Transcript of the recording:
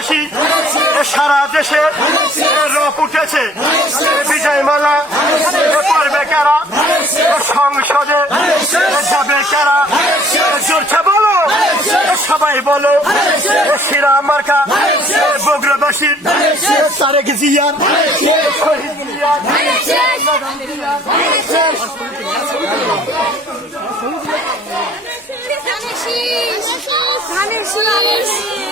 বগুড়াবাসী সারা দেশে রব উঠেছে বিজয়মালা পড়বে কারা সংসদে যাবে কারা জোরছে বলো সবাই বলো শিরা মার্কা বগুড়াবাসীর তারেক জিয়ার শহীদ জিয়ার ধানের শীষ